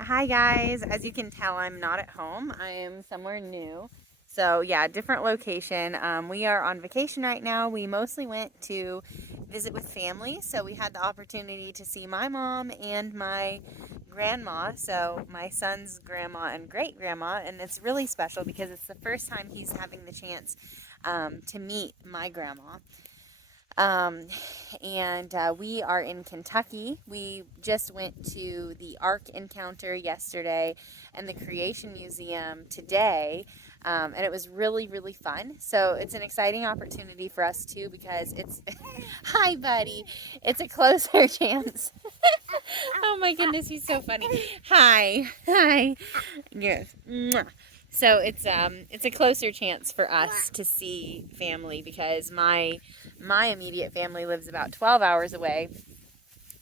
Hi guys, as you can tell, I'm not at home. I am somewhere new. So yeah, different location. We are on vacation right now. We mostly went to visit with family. So we had the opportunity to see my mom and my grandma. So my son's grandma and great grandma. And it's really special because it's the first time he's having the chance to meet my grandma. Um, and we are in Kentucky. We just went to the Ark Encounter yesterday and the Creation Museum today. And it was really, really fun. So it's an exciting opportunity for us too because it's, hi, buddy. It's a closer chance. Oh my goodness, he's so funny. Hi, hi. Yes. Mwah. So it's a closer chance for us to see family because my immediate family lives about 12 hours away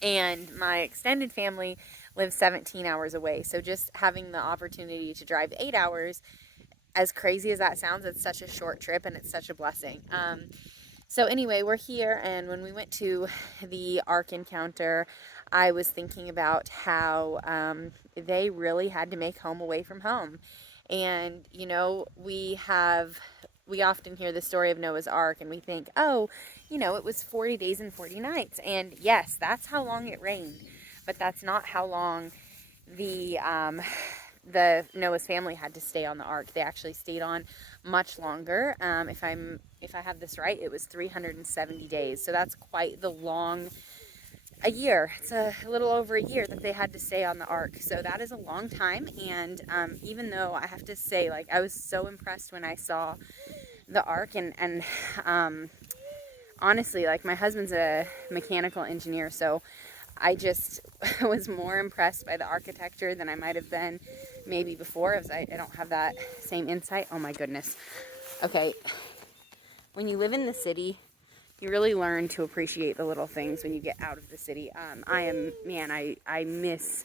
and my extended family lives 17 hours away. So just having the opportunity to drive 8 hours, as crazy as that sounds, it's such a short trip and it's such a blessing. So anyway, we're here, and when we went to the Ark Encounter, I was thinking about how they really had to make home away from home. And, you know, we often hear the story of Noah's Ark and we think, oh, you know, it was 40 days and 40 nights. And yes, that's how long it rained, but that's not how long the the Noah's family had to stay on the ark. They actually stayed on much longer. If I have this right, it was 370 days. So that's quite the long, a year. It's a little over a year that they had to stay on the ark. So that is a long time. And even though I have to say, like, I was so impressed when I saw the ark and honestly, like, my husband's a mechanical engineer, so I just was more impressed by the architecture than I might have been maybe before, as I don't have that same insight. Oh my goodness. Okay, when you live in the city, you really learn to appreciate the little things when you get out of the city. I miss,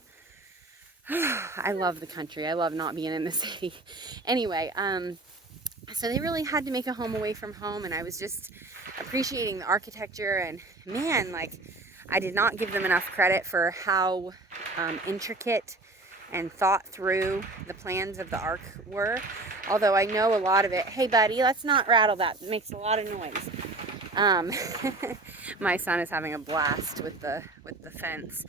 I love the country. I love not being in the city. Anyway, so they really had to make a home away from home, and I was just appreciating the architecture, and man, like, I did not give them enough credit for how intricate and thought through the plans of the ark were. Although I know a lot of it. Hey, buddy, let's not rattle that. It makes a lot of noise. Um, my son is having a blast with the fence.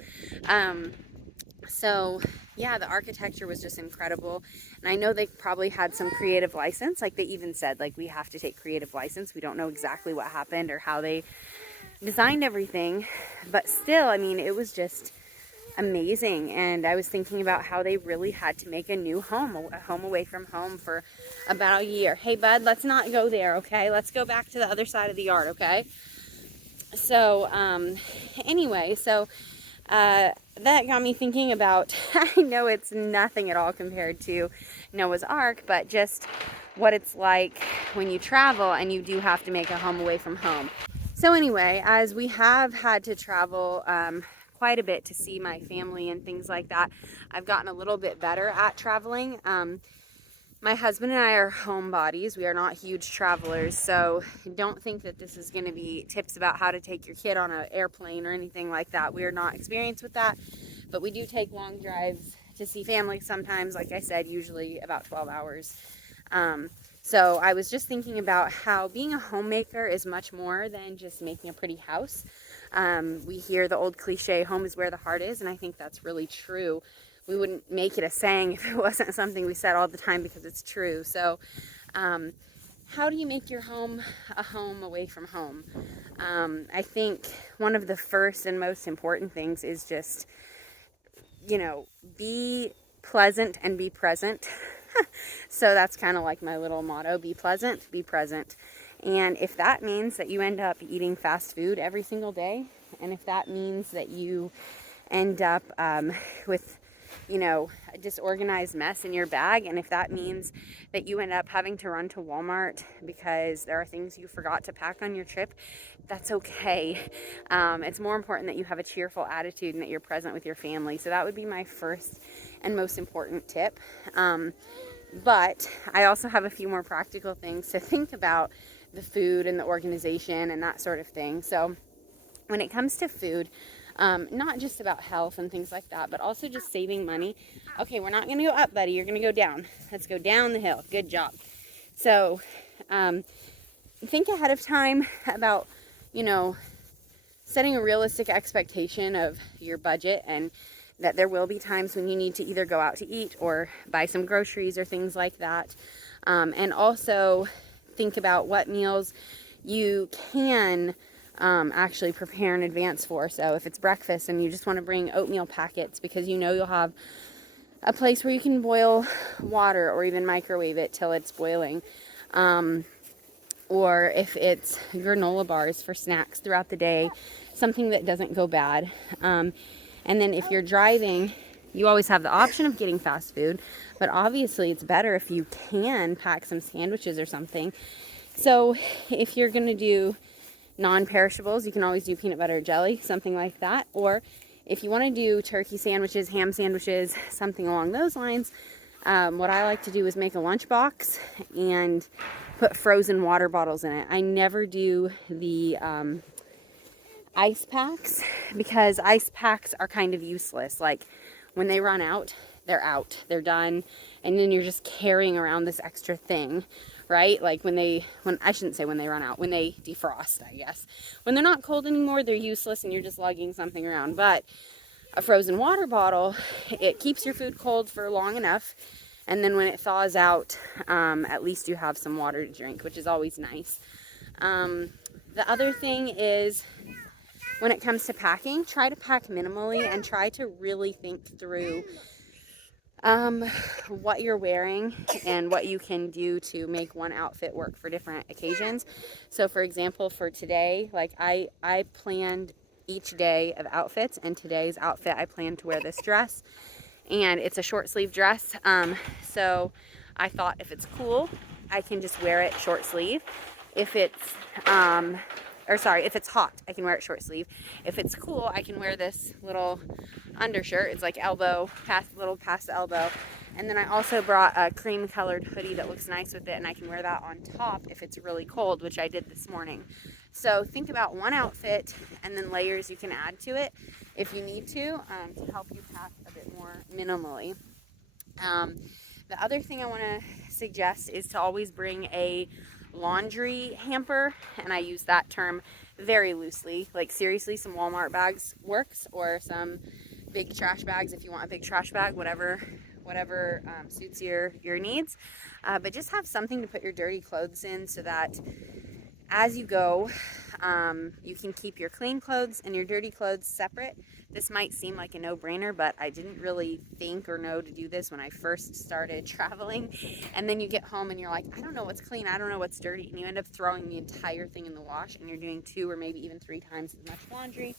So yeah, the architecture was just incredible. And I know they probably had some creative license. Like, they even said, like, we have to take creative license. We don't know exactly what happened or how they designed everything, but still, I mean, it was just amazing. And I was thinking about how they really had to make a new home, a home away from home, for about a year. Hey, bud, let's not go there, okay? Let's go back to the other side of the yard, okay? So anyway, so that got me thinking about, I know it's nothing at all compared to Noah's Ark, but just what it's like when you travel and you do have to make a home away from home. So anyway, as we have had to travel quite a bit to see my family and things like that, I've gotten a little bit better at traveling. My husband and I are homebodies. We are not huge travelers, so don't think that this is going to be tips about how to take your kid on an airplane or anything like that. We are not experienced with that, but we do take long drives to see family sometimes, like I said, usually about 12 hours. So I was just thinking about how being a homemaker is much more than just making a pretty house. We hear the old cliche, home is where the heart is, and I think that's really true. We wouldn't make it a saying if it wasn't something we said all the time, because it's true. So how do you make your home a home away from home? I think one of the first and most important things is just, you know, be pleasant and be present. So that's kind of like my little motto: be pleasant, be present. And if that means that you end up eating fast food every single day, and if that means that you end up with, you know, a disorganized mess in your bag, and if that means that you end up having to run to Walmart because there are things you forgot to pack on your trip, that's okay. It's more important that you have a cheerful attitude and that you're present with your family. So that would be my first and most important tip. But I also have a few more practical things to think about the food and the organization and that sort of thing. So when it comes to food, Not just about health and things like that, but also just saving money. Okay, we're not going to go up, buddy. You're going to go down. Let's go down the hill. Good job. So think ahead of time about, you know, setting a realistic expectation of your budget, and that there will be times when you need to either go out to eat or buy some groceries or things like that. And also think about what meals you can actually prepare in advance for. So if it's breakfast and you just want to bring oatmeal packets because you know you'll have a place where you can boil water or even microwave it till it's boiling. Or if it's granola bars for snacks throughout the day, something that doesn't go bad. And then if you're driving, you always have the option of getting fast food, but obviously it's better if you can pack some sandwiches or something. So if you're going to do non-perishables, you can always do peanut butter or jelly, something like that. Or if you want to do turkey sandwiches, ham sandwiches, something along those lines, what I like to do is make a lunchbox and put frozen water bottles in it. I never do the ice packs because ice packs are kind of useless. Like when they run out, they're out, they're done, and then you're just carrying around this extra thing, right? Like when I shouldn't say when they run out, when they defrost, I guess. When they're not cold anymore, they're useless and you're just lugging something around. But a frozen water bottle, it keeps your food cold for long enough, and then when it thaws out, at least you have some water to drink, which is always nice. The other thing is, when it comes to packing, try to pack minimally and try to really think through what you're wearing and what you can do to make one outfit work for different occasions. So for example, for today, like I planned each day of outfits, and today's outfit I plan to wear this dress, and it's a short sleeve dress. So I thought if it's cool, I can just wear it short sleeve. If it's if it's hot, I can wear it short sleeve. If it's cool, I can wear this little undershirt. It's like past the elbow. And then I also brought a cream colored hoodie that looks nice with it, and I can wear that on top if it's really cold, which I did this morning. So think about one outfit and then layers you can add to it if you need to help you pack a bit more minimally. The other thing I want to suggest is to always bring a laundry hamper, and I use that term very loosely. Like seriously, some Walmart bags works, or some big trash bags if you want a big trash bag, whatever suits your needs. But just have something to put your dirty clothes in, so that as you go, you can keep your clean clothes and your dirty clothes separate. This might seem like a no-brainer, but I didn't really think or know to do this when I first started traveling. And then you get home and you're like, I don't know what's clean, I don't know what's dirty, and you end up throwing the entire thing in the wash, and you're doing 2 or maybe even 3 times as much laundry,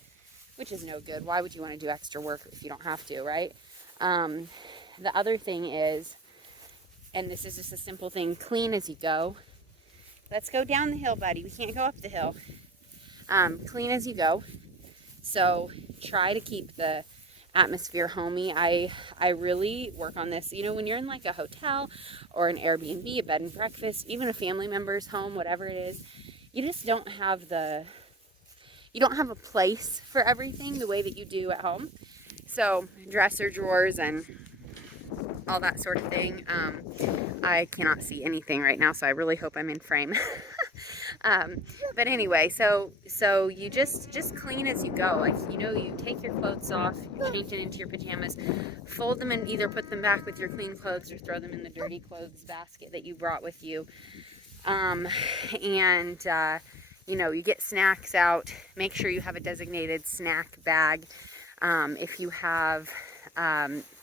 which is no good. Why would you want to do extra work if you don't have to, right? The other thing is, and this is just a simple thing, clean as you go. Let's go down the hill, buddy. We can't go up the hill. Clean as you go. So try to keep the atmosphere homey. I really work on this. You know, when you're in like a hotel or an Airbnb, a bed and breakfast, even a family member's home, whatever it is, you just don't have a place for everything the way that you do at home. So dresser drawers and all that sort of thing. I cannot see anything right now, so I really hope I'm in frame. But anyway, so you just clean as you go. Like, you know, you take your clothes off, you change it into your pajamas, fold them, and either put them back with your clean clothes or throw them in the dirty clothes basket that you brought with you. You know, you get snacks out. Make sure you have a designated snack bag. If you have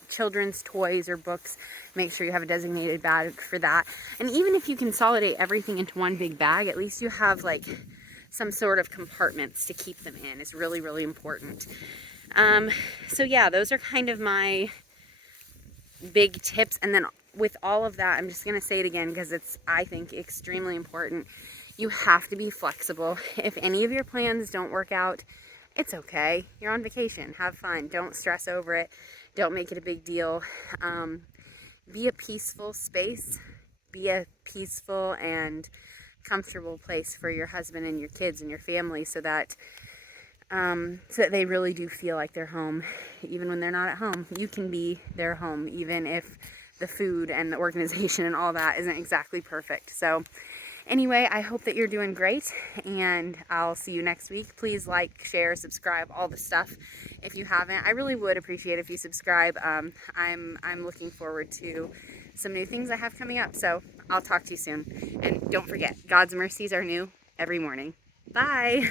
children's toys or books, make sure you have a designated bag for that. And even if you consolidate everything into one big bag, at least you have like some sort of compartments to keep them in. Is really, really important. So yeah, those are kind of my big tips. And then with all of that, I'm just going to say it again because it's, I think, extremely important. You have to be flexible. If any of your plans don't work out, it's okay. You're on vacation. Have fun. Don't stress over it. Don't make it a big deal. Be a peaceful space. Be a peaceful and comfortable place for your husband and your kids and your family, so that so that they really do feel like they're home, even when they're not at home. You can be their home, even if the food and the organization and all that isn't exactly perfect. So anyway, I hope that you're doing great, and I'll see you next week. Please like, share, subscribe, all the stuff if you haven't. I really would appreciate if you subscribe. I'm looking forward to some new things I have coming up, so I'll talk to you soon. And don't forget, God's mercies are new every morning. Bye!